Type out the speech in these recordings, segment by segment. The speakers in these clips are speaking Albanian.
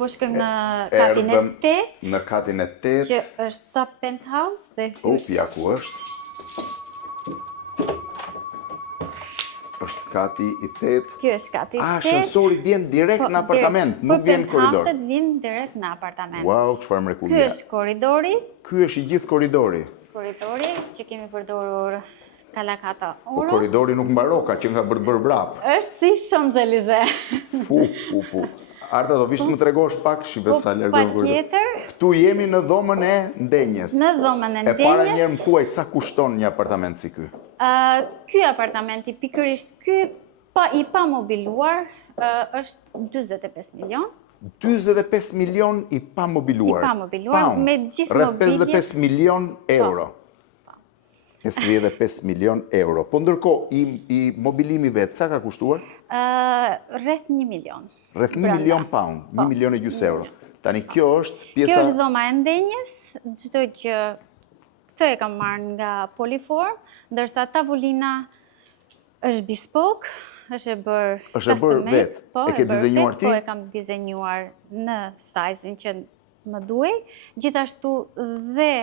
Po shkojmë në katin e 8. Në katin e 8. Që është sa penthouse dhe Ja ku është. Është kati i 8. Ky është kati i 8. Ascensori vjen direkt në apartament, nuk vjen në korridor. Penthouset vjen direkt në apartament. Wow, çfarë mrekullia. Ky është korridori. Ky është i gjithë korridori. Korridori që kemi përdorur kalakata oro. Po korridori nuk mbaron, ka që nga bërë vrap. Është si Champs-Élysées. Arta, do vishë të më tregosh pak, shive sa lërgën korridor. Patjetër. Këtu jemi në dhomën e ndenjes. Në dhomën e ndenjes. E para njerë më thuaj sa kushton një apartament si ky? Ky apartamenti, pikërisht ky, i pa mobiluar, është 45 milion. 45 milion i pa mobiluar. I pa mobiluar, me gjithë mobilje. Rreth 55 milion euro. 55 milion euro. Po ndërko, i mobilimi vetë, sa ka kushtuar? Rreth 1 milion. Rreth 1 milion pound, 1 milion e gjysë euro. Tani kjo është pjesa... Kjo është dhoma e ndenjes, çdo gjë këtë e kam marrë nga Poliform, ndërsa tavolina është bespoke, është e bërë custom made. Vetë, e ke dizenjuar ti? Po, e kam dizenjuar në size-in që më duhej, gjithashtu dhe...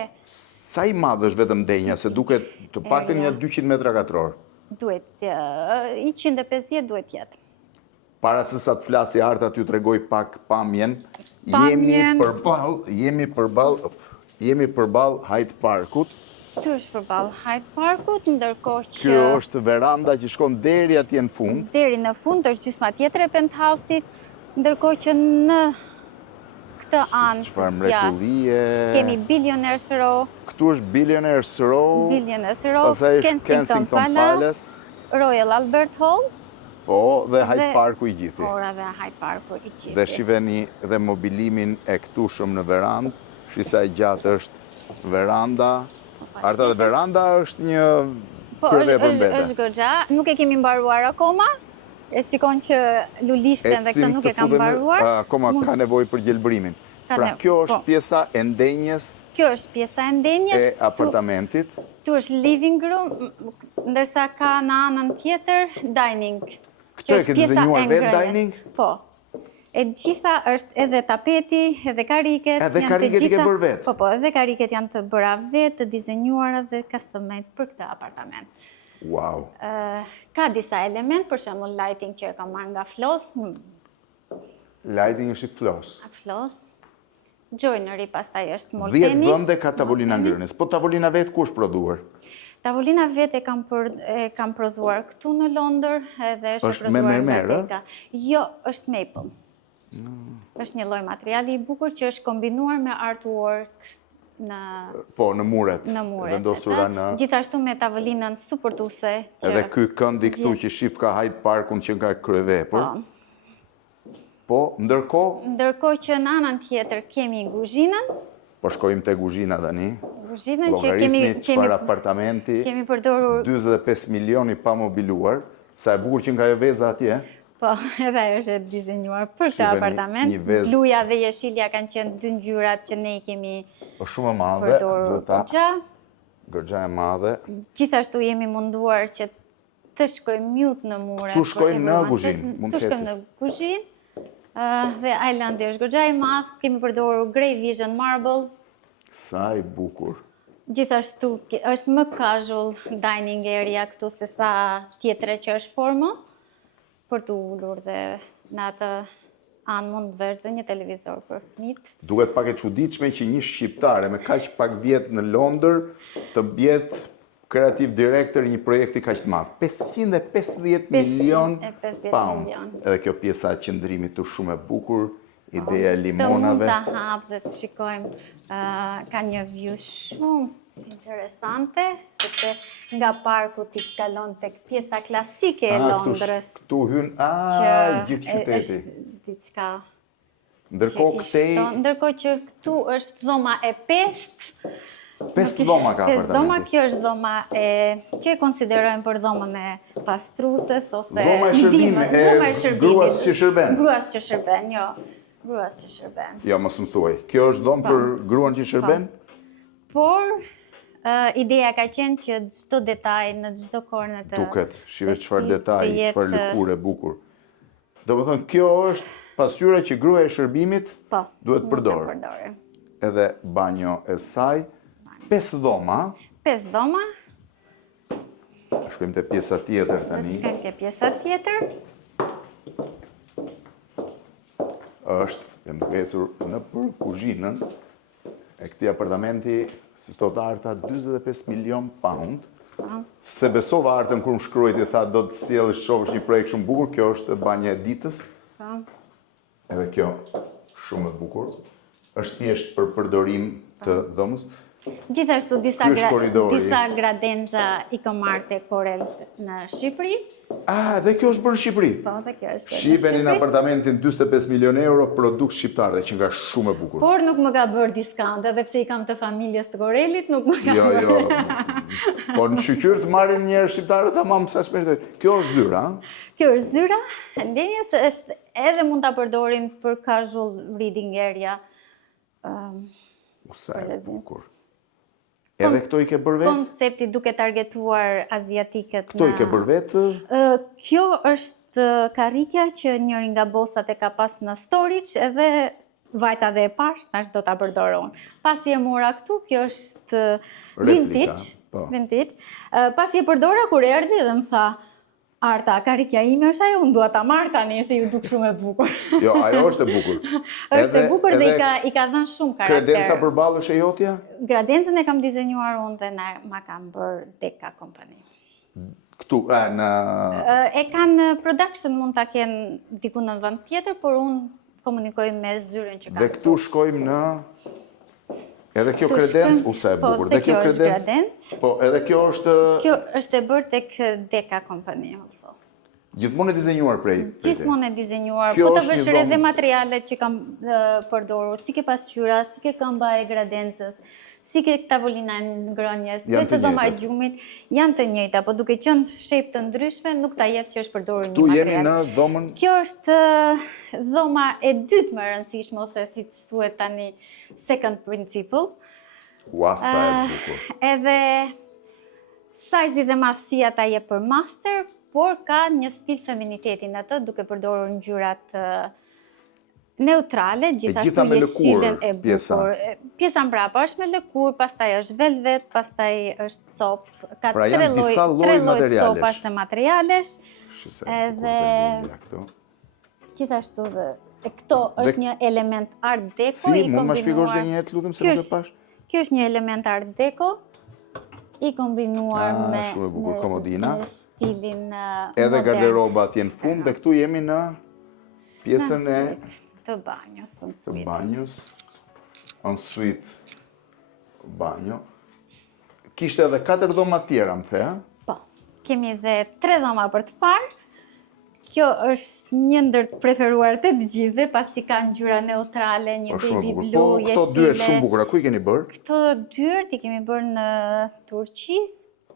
Sa i madh është vetëm ndenja, se duket të paktën një 200 metra katror? Duhet, 150 duhet jetë. Para se sa të flasi Arta, t'ju tregoj pak pamjen, jemi përball Hyde Parkut. Kjo është përballë Hyde Parkut, ndërkohë që... Kjo është veranda që shkon deri atje në fund. Deri në fund, është gjysma tjetër e penthouse-it, ndërkohë që në këtë anë... Çfarë mrekullie... Kemi Billionaires Row. Këtu është Billionaires Row. Pastaj është Kensington Palace. Royal Albert Hall. Po, dhe Hyde Parku i gjithi. Ora dhe Hyde Parku i gjithi. Dhe shiveni dhe mobilimin e këtu shumë në verandë. Shisa e gjatë është veranda. Arta dhe veranda është një kryevepër mbete. Po, është goxha. Nuk e kemi mbaruar akoma. E shikon që lulishten dhe këtë nuk e kam mbaruar. Akoma ka nevojë për gjelbrimin. Pra kjo është pjesa e ndenjes. Kjo është pjesa e ndenjes. E apartamentit. Tu është living room, ndërsa ka në anën tjetër dining. Këtë e ke dizenjuar vetë dining? Po. E gjitha është edhe tapeti, edhe kariket. Edhe kariket i ke bërë vetë? Po, edhe kariket janë të bëra vetë, të dizenjuara dhe custom made për këtë apartament. Wow. Ka disa element, për shembull lighting që e kam marrë nga Flos. Lighting është i Flos? Flos. Joinery pastaj është Molteni. 10 vende ka tavolina ngrënies, po tavolina vetë ku është prodhuar? Tavolina vetë e kam prodhuar këtu në Londër, edhe është me mermer, Jo, është maple. Është një lloj materiali i bukur që është kombinuar me artwork në... Po, në muret. Në muret. Vendosura në... Gjithashtu me tavolinën supportuese. Edhe ky këndi këtu që shif ka Hyde Parkun që nga kryevepër. Po, ndërkohë... Ndërkohë që në anën tjetër kemi kuzhinën. Po shkojmë te kuzhina tani. Kuzhinën që kemi çfarë apartamenti. Kemi përdorur 45 milion i pa mobiluar. Sa e bukur që nga e veza atje. Po, edhe ajo është dizenjuar për këtë apartament. Bluja dhe jeshilja kanë qenë dy ngjyrat që ne i kemi përdorur. Shumë e madhe, goxha e madhe. Gjithashtu jemi munduar që të shkojmë mjut në mure. Tu shkojmë në kuzhinë, mund të shkojmë në kuzhinë. Dhe Islandi është goxha i madh, kemi përdorur Grey Vision Marble. Sa i bukur. Gjithashtu është më casual dining area këtu se sa tjetre që është formë, për të ullur dhe në atë anë mund të vesh dhe një televizor për fëmijët. Duket pak e çuditshme që një shqiptare me kaq pak vjet në Londër të bjetë kreativ direktor një projekti kaq të madh. 550 milion pound. Edhe kjo pjesa e qëndrimit të shumë e bukur, ideja e limonave. Të mund ta hap dhe të shikojmë, ka një view shumë interesante, sepse nga parku ti kalon tek pjesa klasike e Londrës. Këtu hyn gjithë qyteti. Është diçka. Ndërkohë që këtu është dhoma e 5. 5 dhoma ka apartamenti. 5 dhoma, kjo është dhoma që e konsiderojmë për dhomën e pastruses ose dhoma e shërbimit, gruas që shërben. Gruas që shërben, jo. Gruas që shërben. Jo, mos më thuaj. Kjo është dhomë për gruan që shërben? Por ideja ka qenë që çdo detaj në çdo korner të duket, shive çfarë detaj, çfarë lëkurë e bukur. Do të thonë kjo është pasqyra që gruaja e shërbimit Po, duhet përdorë. përdorë. Edhe banjo e saj, 5 dhoma, 5 dhoma, shkojmë te pjesa tjetër do të tani, shkojmë ke pjesa tjetër. është duke ecur në për kuzhinën e këtij apartamenti, si sot arta 45 milion pound. Se besova artën kur më shkruajti tha do të sjellësh shohësh një projekt shumë bukur, kjo është banja e ditës. Po. Edhe kjo shumë e bukur. Është thjesht për përdorim të dhomës. Gjithashtu disa Ky është korridori. disa gradenca i kam marrë te Korel në Shqipëri. Dhe kjo është bërë në Shqipëri. Po, dhe kjo është bërë në Shipeni në Shqipëri. apartamentin 45 milion euro, produkt shqiptar dhe që nga shumë e bukur. Por nuk më ka bërë diskant, edhe pse i kam të familjes të Korelit, nuk më ka Jo, bërë. jo. Po në shqyqyr të marrin njerë shqiptarët, tamam sa shpeshtë. Kjo është zyra, ha? Kjo është zyra, ndjenjes është edhe mund ta përdorim për casual reading area. Sa e bukur. Edhe këto i ke bërë vetë? Koncepti duke targetuar aziatikët. Këto i ke bërë vetë? Kjo është karrikja që njëri nga bosat e ka pas në storage edhe vajta dhe e pash, tash do ta përdor unë. Pasi e mora këtu, kjo është vintage. po. Vintage. Pasi e përdora kur erdhi dhe më tha, Arta, karrikja ime është ajo, unë dua ta marr tani se ju duk shumë e bukur. Jo, ajo është e bukur. Është e bukur dhe i ka dhënë shumë karakter. Kredenca përballë është e jotja? Gradencën e kam dizenjuar unë dhe ma kam bërë Deka Company. Këtu, në... E kanë production, mund ta kenë diku në vend tjetër, por unë komunikoj me zyrën që ka. Dhe këtu shkojmë në... Edhe kjo kredencë, u sa e bukur. Dhe kjo është kredencë. Po, edhe kjo është... Kjo është e bërë tek Deka Company, also. Gjithmonë e dizenjuar prej. Gjithmonë e dizenjuar, po të vësh edhe materialet që kam përdorur, si ke pasqyra, si ke këmba e gradencës, si ke tavolina e ngrënjes, dhe të dhoma e gjumit, janë të njëjta, po duke qenë shep të ndryshme, nuk ta jep që është përdorur një material. Tu jemi në dhomën? Kjo është dhoma e dytë më e rëndësishme, ose si të thuhet tani second principle. Ua, sa e bukur. Edhe sajzi dhe madhësia ta jep për master, por ka një stil feminitetin atë, duke përdorur ngjyrat neutrale, gjithashtu jeshilën e bukur. Pjesa mbrapa është me lëkur, pastaj është velvet, pastaj është cop. Ka pra janë disa lloj materialesh. Copash të materialesh. Edhe gjithashtu dhe këto është një element art deco. Si, mund ma shpjegosh edhe një herë, lutem, se nuk e pash? Kjo është një element art deco i kombinuar me stilin modern. Edhe garderoba atje në fund, dhe këtu jemi në pjesën e... Të banjos, të banjos, ensuite banjo. Kishte edhe 4 dhoma tjera, më the, Po, kemi dhe 3 dhoma për të parë. Kjo është një ndër të preferuar të gjithëve, pasi ka ngjyra neutrale, një baby blue, jeshile. Këto 2 shumë bukura, ku i keni bërë? Këto 2 i kemi bërë në Turqi.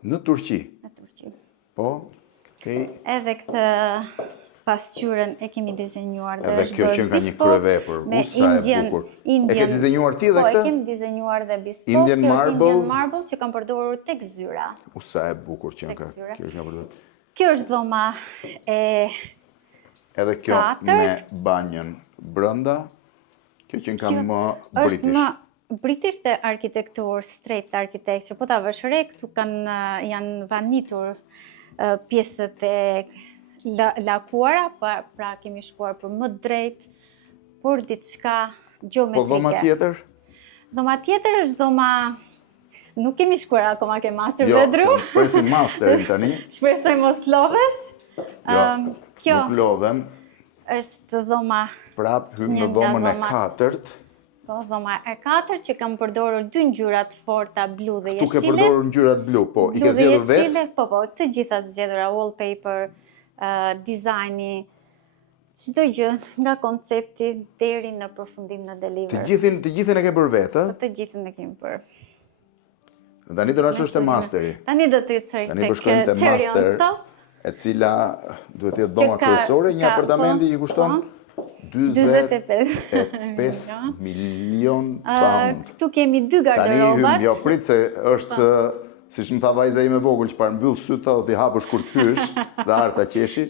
Në Turqi? Në Turqi. Po, okej. Edhe këtë pasqyrën e kemi dizenjuar dhe është bërë bespoke. Edhe kjo që nga një kryevepër, sa e bukur. E ke dizenjuar ti dhe këtë? Po, e kemi dizenjuar dhe bespoke. Indian marble? Indian marble që kam përdorur tek zyra. Sa e bukur që nga përdorur. Kjo është dhoma e edhe kjo me banjën brënda, kjo që nga më british. Është më british dhe arkitektur, street architecture, po ta vësh re, këtu janë vanitur pjesët e lakuara, pra kemi shkuar për më drejt, por diçka geometrike. Po dhoma tjetër? Dhoma tjetër është dhoma... Nuk kemi shkuar akoma ke master bedroom. Jo, presim masterin tani. Shpresoj mos lodhesh. Jo, nuk lodhem. Është dhoma... Prap, hymë në dhomën e 4. Po, dhoma e 4 që kam përdorur 2 ngjyrat forta, blu dhe jeshile. Tu ke përdorur ngjyrat blu, po, i ke zgjedhur vetë? Po, të gjitha të zgjedhura, wallpaper, dizajni, çdo gjë nga koncepti deri në përfundim në deliver. Të gjithin e ke bërë vetë? Po, të gjithin e kemi bërë. Tani do na çosh te masteri. Tani do të çoj tek cherry on top, e cila duhet të jetë dhoma kryesore, një apartamenti që kushton 45 milion pound. Këtu kemi 2 garderobat. Tani jo prit se është, siç më tha vajza ime vogël që para mbyll sytë do t'i hapësh kur të hysh, dhe Arta qeshi.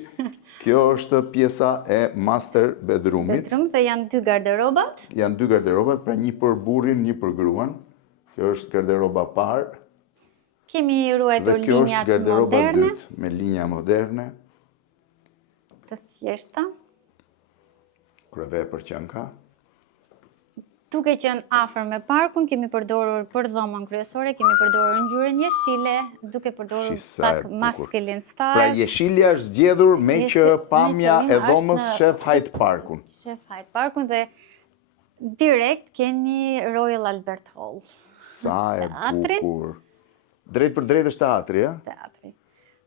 Kjo është pjesa e master bedroomit. Bedroom dhe janë 2 garderobat. Janë 2 garderobat, pra një për burrin, një për gruan. Kjo është garderoba parë. Kemi ruajtur Dhe kjo është linjat garderoba moderne, dytë, me linja moderne. të thjeshta. Kryeve për qënka. Duke qenë afër me parkun, kemi përdorur për dhomën kryesore, kemi përdorur ngjyrën jeshile, duke përdorur Shisa e pak bukur. masculine Pra style. jeshilja është zgjedhur me që pamja e qëllim dhomës është në- shef Hyde Parkun. Shef Hyde Parkun dhe direkt keni Royal Albert Hall, Sa e Teatrin. bukur. Drejt për drejt është teatri, ja? teatri.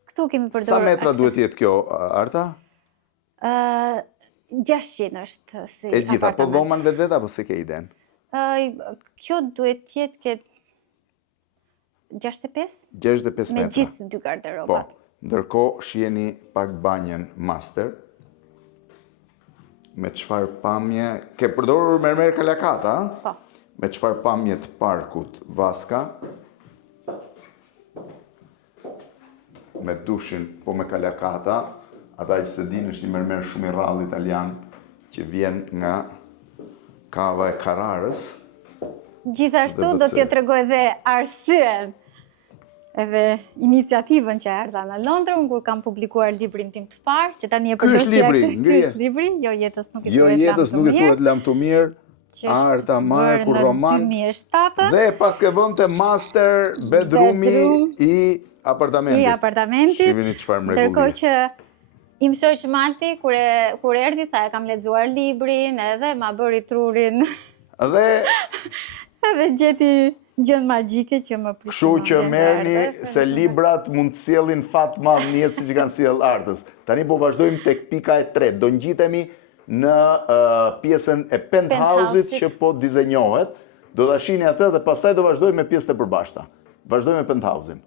Këtu kemi përdorur... Sa metra duhet jetë kjo, Arta? 600 është si E gjitha, po apartament. dhoman vetë apo se ke iden? Kjo duhet jetë këtë 65 65 me metra. gjithë 2 Po, garderobat. ndërkohë shiheni pak banjen master. Me çfarë pamje, ke përdorur mermer kalakata, a? Po. Me çfarë pamje të parkut vaska. Me dushin, po me kalakata. Ata që se dinë është një mermer shumë i rrallë italian që vjen nga kava e Carrarës. Gjithashtu DBC. do t'ju tregoj dhe arsyen edhe iniciativën që erdha në Londër, unë kur kam publikuar librin tim të parë, që tani e Ky është libri, ky ngrihet. është libri, Jo jetës nuk i Jo thuhet jetës nuk e thuhet lam të mirë, që është Arta Marku bërë në roman, 2007 dhe pas ke vënte master bedroomi Bedroom i apartamentit. i apartamentit. Shihni çfarë Ndërkohë mrekulli. që im shoq Malti, kur erdhi, tha e kam lexuar librin, edhe ma bëri trurin, Dhe edhe gjeti gjën magjike që më kështu prishon. që merrni se librat mund të sjellin fat madh në jetë siç kanë sjell Artës. Tani po vazhdojmë tek pika e tretë. Do ngjitemi në pjesën e penthousit që po dizenjohet. Do ta shihni atë dhe pastaj do vazhdojmë me pjesën e përbashkëta. Vazhdojmë me penthousin.